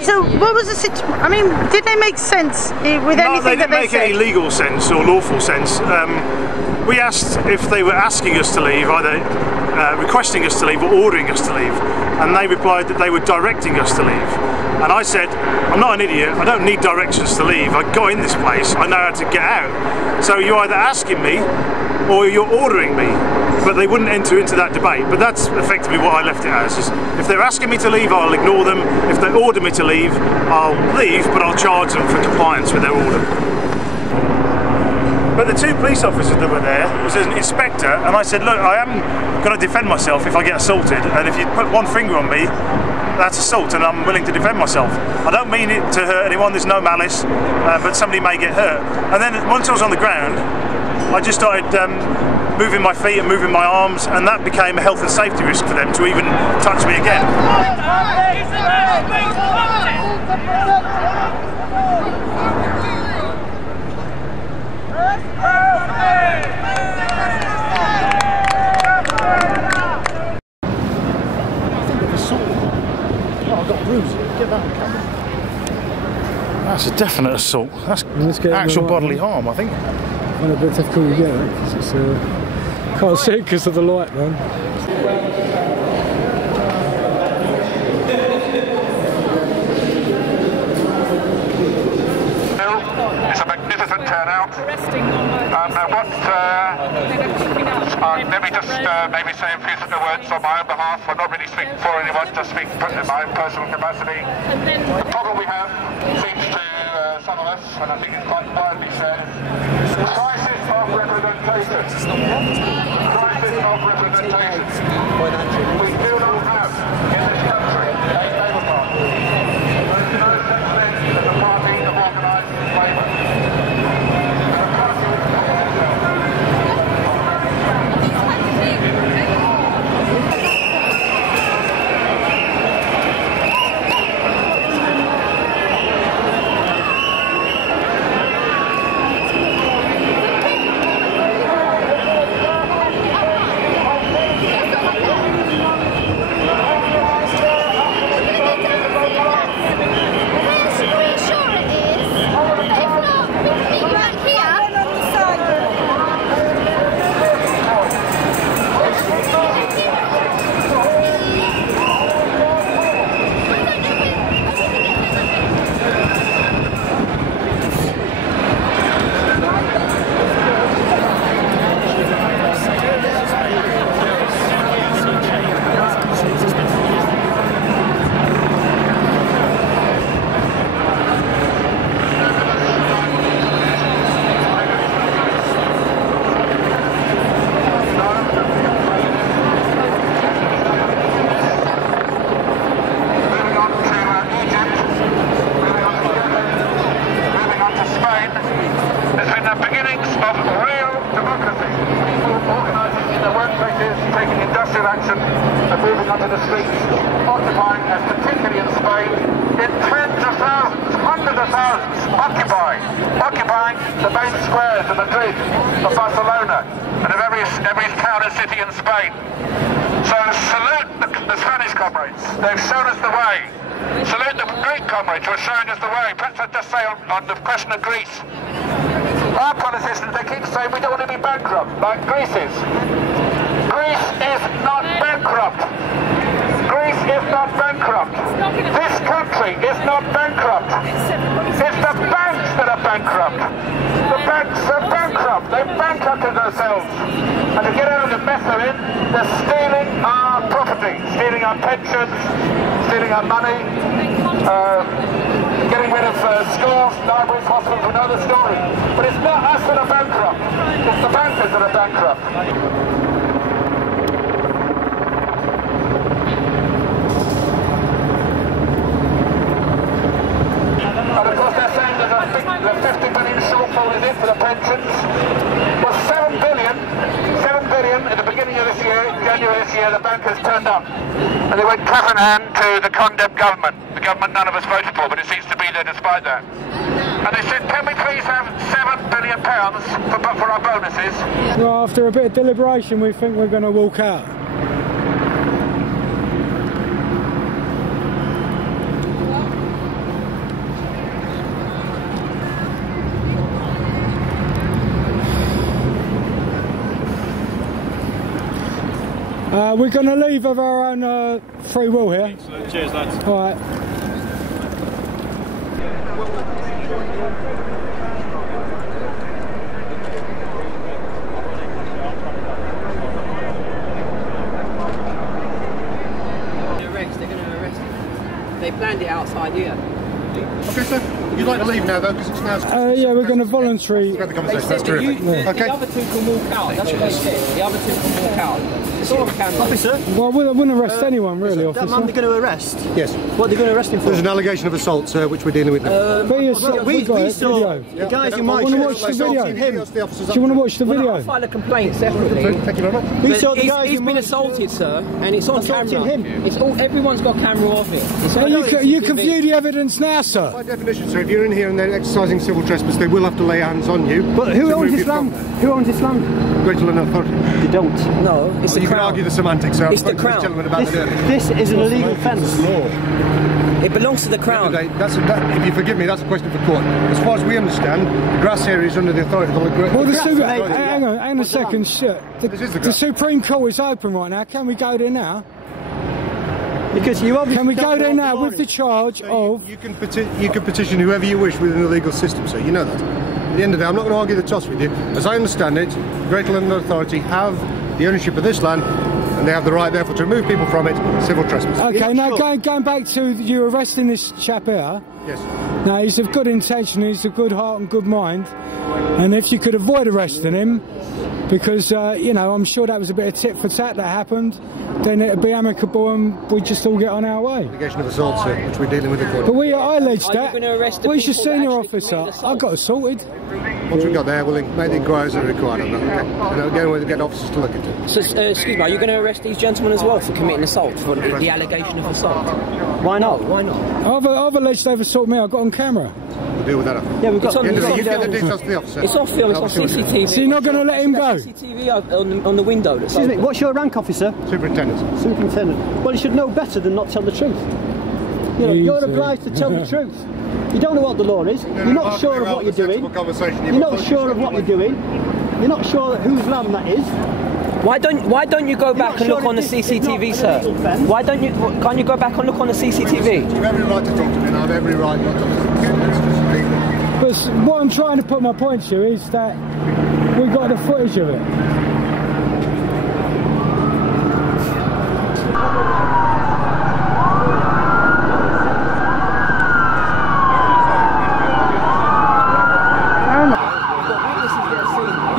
Right, so what was the situation? I mean, did they make sense with anything that they said? No, they didn't make any legal sense or lawful sense. We asked if they were asking us to leave, either requesting us to leave or ordering us to leave, and they replied that they were directing us to leave. And I said, I'm not an idiot, I don't need directions to leave, I got in this place, I know how to get out. So you're either asking me or you're ordering me. But they wouldn't enter into that debate. But that's effectively what I left it as. If they're asking me to leave, I'll ignore them. If they order me to leave, I'll leave, but I'll charge them for compliance with their order. But the two police officers that were there was an inspector, and I said, look, I am going to defend myself if I get assaulted, and if you put one finger on me, that's assault, and I'm willing to defend myself. I don't mean it to hurt anyone, there's no malice, but somebody may get hurt. And then once I was on the ground, I just started moving my feet and moving my arms, and that became a health and safety risk for them to even touch me again. That's a definite assault. That's actual bodily harm, I think. Well, a bit difficult to get it because it's can't see it because of the light, man. It's a magnificent turnout. Let me just maybe say a few words on my own behalf. I'm not really speaking for anyone, just speaking in my own personal capacity. The problem we have seems to some of us, and I think it's quite widely said, crisis of representation. Crisis of representation. We do not have in this country a Labour Party. There is no such thing as a party of organised labour. Occupying the main squares of Madrid, of Barcelona, and of every town and city in Spain. So salute the Spanish comrades, they've shown us the way. Salute the Greek comrades who are showing us the way. Perhaps I'd just say on the question of Greece. Our politicians, they keep saying we don't want to be bankrupt, like Greece is. Greece is not bankrupt. Greece is not bankrupt. This country is not bankrupt. It's the banks that are bankrupt. The banks are bankrupt. They've bankrupted themselves. And to get out of the mess they're in, they're stealing our property, stealing our pensions, stealing our money, getting rid of schools, libraries, hospitals, we know the story. But it's not us that are bankrupt. It's the bankers that are bankrupt. And of course they're saying that the 50 billion shortfall is in for the pensions. Well, 7 billion at the beginning of this year, January this year, the bankers turned up. And they went cap in hand to the condemned government. The government none of us voted for, but it seems to be there despite that. And they said, can we please have £7 billion for our bonuses? Well, after a bit of deliberation, we think we're going to walk out. We're going to leave of our own free will here. Excellent. Cheers, lads. All right. They're going to arrest him. They planned it outside here. Okay, sir. You'd like to leave now, though, because it's now... Yeah, we're going to voluntary... The conversation. That's terrific. The other two can walk out. That's what they said. The other two can walk out. It's all on camera. Officer? Well, I wouldn't arrest anyone, really, officer. That man they're going to arrest? Yes. What are they going to arrest him for? There's an allegation of assault, sir, which we're dealing with now. We saw the guys in my want to watch the video? Do you want to watch the video? I'll file a complaint separately. Thank you very much. We saw the guys He's been assaulted, sir, and it's on camera. Him. It's all. Everyone's got camera of it. You can view the evidence now, sir. By definition, sir, if you're in here and they're exercising civil trespass, they will have to lay hands on you. But who owns this land? Who owns this land? Great London Authority. They don't. No, it's the You can Crown. argue the semantics, sir. It's the Crown. This is an illegal fence. It belongs to the Crown. If you forgive me, that's a question for court. As far as we understand, the grass area is under the authority of the... Well, hang on a second. The Supreme Court is open right now. Can we go there now? Because you obviously can we go there now with the charge of... You can petition whoever you wish within the legal system, sir. You know that. At the end of the day, I'm not going to argue the toss with you. As I understand it, Great London Authority have the ownership of this land, and they have the right, therefore, to remove people from it, civil trespass. Okay, now going back to you arresting this chap here. Yes. Now, he's of good intention, he's of good heart and good mind, and if you could avoid arresting him, because, you know, I'm sure that was a bit of tit for tat that happened, then it'd be amicable and we'd just all get on our way. Allegation of assault, sir, which we're dealing with. But I alleged that. Where's your senior that officer? I got assaulted. Once we've got there, we'll make the inquiries that are required on that. Okay. And again, we'll get officers to look into it. So, excuse me, are you going to arrest these gentlemen as well for committing assault, for the allegation of assault? Why not? Why not? I've alleged they've assaulted me. I've got on camera. We'll deal with that after. Yeah, we've got... You get the details to the officer. It's on film, it's on CCTV. So you're not going to let him go? CCTV on the window. Excuse me, what's your rank, officer? Superintendent. Superintendent. Well, you should know better than not tell the truth. You know, you're obliged to tell the truth. You don't know what the law is. You're not sure of what you're doing. You're not sure of what you're doing. You're not sure whose land that is. Why don't you go back and look on the CCTV, sir? Why don't you? Can't you go back and look on the CCTV? You have every right to talk to me, and I have every right not to. But what I'm trying to put my point to is that we've got the footage of it.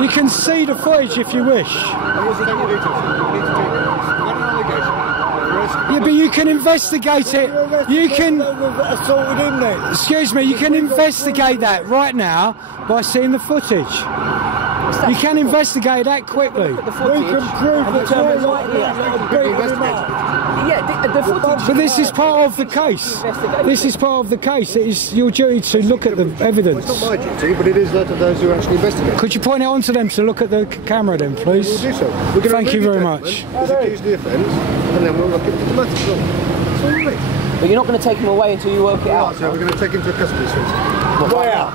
You can see the footage if you wish. Yeah, but you can investigate it. You can... Excuse me, you can investigate that right now by seeing the footage. You can investigate that quickly. We can prove the footage. But this is part of the case. This is part of the case. It is your duty to look at the evidence. It's not my duty, but it is that of those who actually investigate. Could you point it on to them to look at the camera then, please? We'll do so. Thank you very much. Accuse the offence, and then we'll look into the matter. It's all right. But you're not going to take him away until you work it out. So we're going to take him to a custody suite. Where?